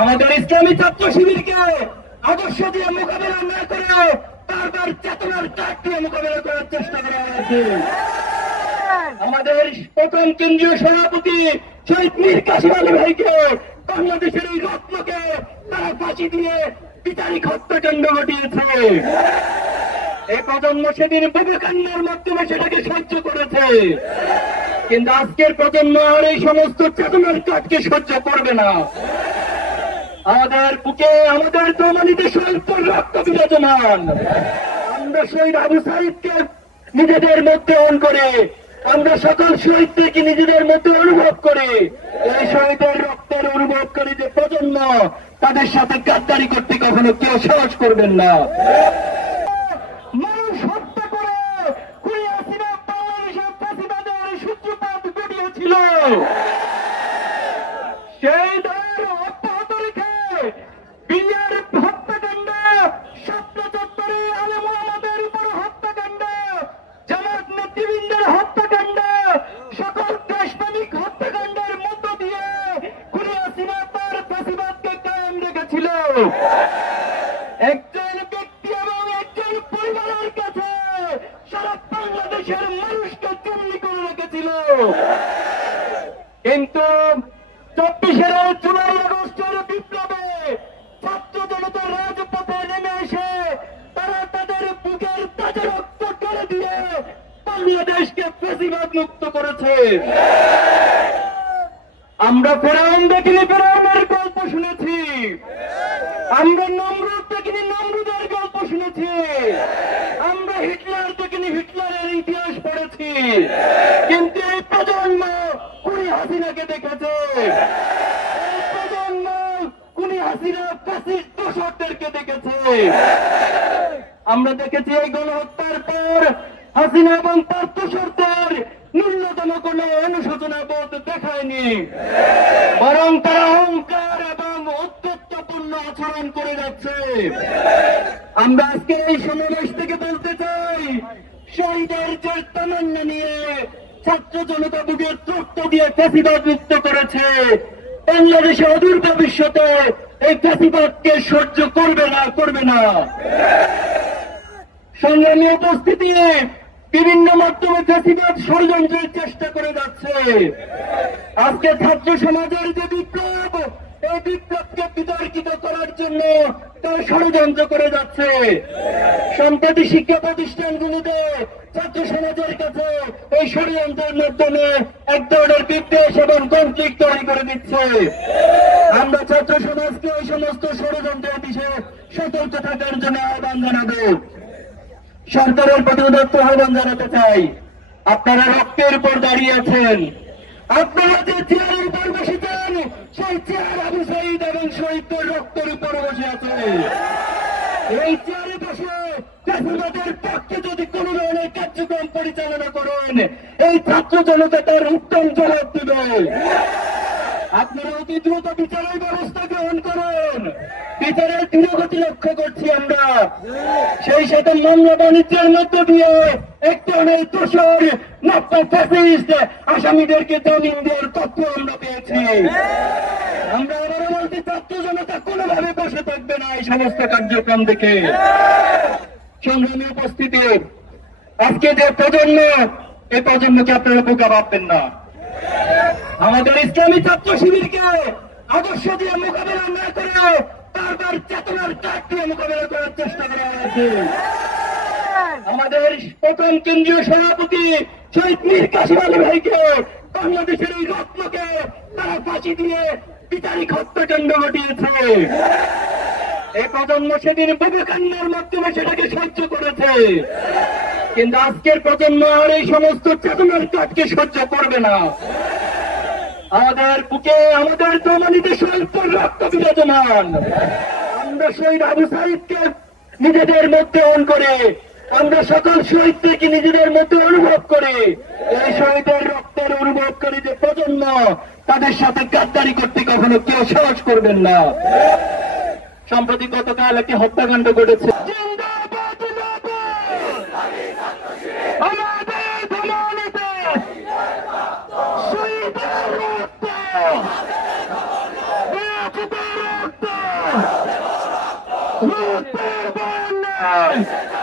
আমাদের ইসলামী ছাত্র শিবিরকে আদর্শ দিয়ে মোকাবেলা না করে বারবার চেতনার কাঠ দিয়ে মোকাবেলা করার চেষ্টা করা হয়েছে। আমাদের প্রথম কেন্দ্রীয় সভাপতি শহীদ মীর কাসেম আলী ভাইকে, বাংলাদেশের এই রত্নকে তারা ফাঁসি দিয়ে বিচারিক হত্যাকাণ্ড ঘটিয়েছে। এই প্রজন্ম সেদিন বুভুক্ষান্নের মাধ্যমে সেটাকে সহ্য করেছে, কিন্তু আজকের প্রজন্ম আর এই সমস্ত চেতনার কাঠকে সহ্য করবে না। আমাদের বুকে আমাদের দমানিতে স্বল্প রক্ত বিরাজমান। আমরা শহীদ আবু সাঈদকে নিজেদের মধ্যে অন করে, আমরা সকল শহীদদেরকে নিজেদের মধ্যে অনুভব করে, এই শহীদের রক্তের অনুভব করি যে প্রজন্ম তাদের সাথে গাদ্দারি করতে কখনো কেউ সাহস করবেন না। মানুষ হত্যা করে খুনি হাসিনা বাংলাদেশের ফ্যাসিবাদের সূত্রপাত ঘটিয়েছিল। সেই দল অব্যাহত রেখে বিয়ার হত্যাকাণ্ড, স্বপ্ন চত্বরে আলেম ওলামাদের উপর হত্যাকাণ্ড, জামাত নেতৃবৃন্দের হত্যাকাণ্ড, সকল দেশপ্রেমিক হত্যাকাণ্ডের মধ্য দিয়ে খুনি হাসিনা তার ফ্যাসিবাদকে কায়েম রেখেছিল। একজন ব্যক্তি এবং একজন পরিবারের কাছে সারা বাংলাদেশের মানুষকে চুন্নি করে রেখেছিল। কিন্তু 24 জুলাই আগস্টের বিপ্লবে ছাত্র জনতা রাজপথে নেমে এসে তারা তাদের বুকের তাজা রক্ত ঢেলে দিয়ে বাংলাদেশকে ফ্যাসিবাদ মুক্ত করেছে। আমরা ফেরাউন দেখিনি, ফেরাউনের গল্প শুনেছি। আমরা নমরুদ দেখিনি, নমরুদের গল্প শুনেছি। আমরা হিটলার দেখিনি, হিটলারের ইতিহাস পড়েছি। কিন্তু এই প্রজন্ম খুনি হাসিনাকে দেখেছে। এই প্রজন্ম খুনি হাসিনা ফ্যাসিস্ট দোসরদেরকে দেখেছে। আমরা দেখেছি এই গণহত্যার পর হাসিনা এবং তার দোসরদের ন্যূনতম কোন অনুশোচনা বোধ দেখায়নি, বরং তারা অহংকার এবং অত্যত্বপূর্ণ আচরণ করে যাচ্ছে। আমরা আজকে এই সমাবেশ থেকে বলতে চাই, শহীদের যে তামান্না নিয়ে ছাত্র জনতা বুকের রক্ত দিয়ে ফ্যাসিবাদ মুক্ত করেছে, বাংলাদেশে অদূর ভবিষ্যতে এই ফ্যাসিবাদকে সহ্য করবে না। সংগ্রামী উপস্থিতি, বিভিন্ন মাধ্যমে ফ্যাসিবাদ ষড়যন্ত্রের চেষ্টা করে যাচ্ছে। আজকে ছাত্র সমাজের যে বিপ্লব, এই বিপ্লবকে বিতর্কিত করার জন্য তারা ষড়যন্ত্র করে যাচ্ছে। সম্প্রতি শিক্ষা প্রতিষ্ঠানগুলোতে ছাত্র সমাজের কাছে এই ষড়যন্ত্রের মাধ্যমে এক ধরনের বিদ্বেষ এবং কনফ্লিক্ট তৈরি করে দিচ্ছে। আমরা ছাত্র সমাজকে এই সমস্ত ষড়যন্ত্রের বিষয়ে সতর্ক থাকার জন্য আহ্বান জানাবো। সরকারের প্রতি আহ্বান জানাতে চাই, আপনারা রক্তের উপর দাঁড়িয়ে আছেন। আপনারা যে চেয়ারের উপর বসেছেন, সেই চেয়ার আবু সাঈদ এবং শহীদদের রক্তের উপর বসে আছে। এই চেয়ারে বসে ফ্যাসিবাদের পক্ষে যদি কোন ধরনের কার্যক্রম পরিচালনা করেন, এই ছাত্র জনতা তার উত্তম জবাব দেবে। আপনারা অতি দ্রুত বিচারের ব্যবস্থা গ্রহণ করুন। বিচারের ধীরগতি লক্ষ্য করছি আমরা। সেই সাথে মামলা বাণিজ্যের মধ্য দিয়ে এক ধরনের দোষর ফ্যাসিস্ট আসামিদেরকে জামিন দেওয়ার তথ্য আমরা পেয়েছি। আমরা আবারও বলতে, ছাত্র জনতা কোনোভাবে বসে থাকবে না এই সমস্ত কার্যক্রম দেখে। সংগ্রামী উপস্থিতি, আজকে যে প্রজন্ম, এই প্রজন্মকে আপনারা বোকা ভাববেন না। আমাদের ইসলামী ছাত্র শিবিরকে আদর্শ দিয়ে মোকাবেলা না করে বারবার চেতনার কাঠ দিয়ে মোকাবেলা করার চেষ্টা করা হয়েছে। আমাদের প্রথম কেন্দ্রীয় সভাপতি শহীদ মীর কাসেম আলী ভাইকে, বাংলাদেশের এই রত্নকে তারা ফাঁসি দিয়ে বিচারিক হত্যাকাণ্ড ঘটিয়েছে। এই প্রজন্ম সেদিন বুভুক্ষান্নের মাধ্যমে সেটাকে সহ্য করেছে, কিন্তু আজকের প্রজন্ম আর এই সমস্ত চেতনার কাঠকে সহ্য করবে না। আমাদের বুকে আমাদের দমানিতে স্বল্প রক্ত বিরাজমান। আমরা শহীদ আবু সাঈদকে নিজেদের মধ্যে অন করে, আমরা সকল শহীদদেরকে নিজেদের মধ্যে অনুভব করে, এই শহীদের রক্তের অনুভব করি যে প্রজন্ম তাদের সাথে গাদ্দারি করতে কখনো কেউ সাহস করবেন না। সম্প্রতি গতকাল একটি হত্যাকাণ্ড ঘটেছে। আমাদের রক্তের বন্যায়